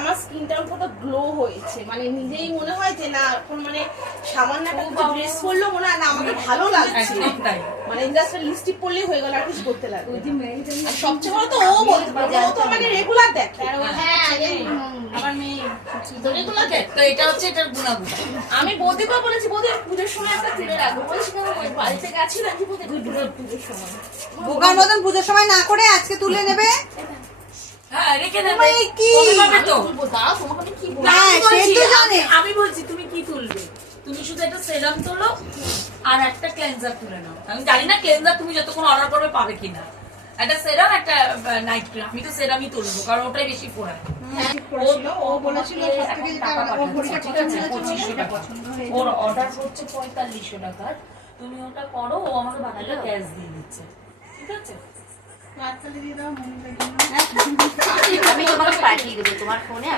আমার স্কিনটা কত গ্লো হয়েছে, মানে নিজেই মনে হয় যে না এখন মানে সামান্য একটা ড্রেস পরলো মনে হয় না আমাকে ভালো লাগছে, মানে জাস্ট লিপস্টিক পরলেই হয়ে গেল, আর কিছু করতে লাগবে। আর সবচেয়ে বড় তো ও বলতে পারবে, ও তো মানে রেগুলার দেখে। হ্যাঁ আমার মেয়ে রেগুলার দেখে, তো এটা হচ্ছে এটার গুণাগুণ। আমি বৌদিকে বলেছি বৌদি পুজোর সময় একটা তুলে রাখবো, বলেছি কেন বাড়িতে গেছি নাকি বৌদি পুজোর সময় বোকার মতন পুজোর সময় না করে আজকে তুলে নেবে। হ্যাঁ রেখে দেবে কি দাও তোমাকে কি বলবো, আমি বলছি তুমি কি তুলবে, তুমি শুধু একটা সেরাম তোলো আর একটা ক্লেনজার তুলে নাও। আমি জানি না ক্লেনজার তুমি যতক্ষণ অর্ডার করবে পাবে কিনা, একটা সেরাম একটা নাইট ক্রিম। আমি তো সেরামই তুলবো কারণ ওটাই বেশি পড়ায়। ও বলেছিল ওর অর্ডার হচ্ছে 4500 টাকার, তুমি ওটা করো, ও আমাকে বাকিটা ক্যাশ দিয়ে দিচ্ছে, ঠিক আছে? আমি তোমাকে পাঠিয়ে দেবো তোমার ফোনে।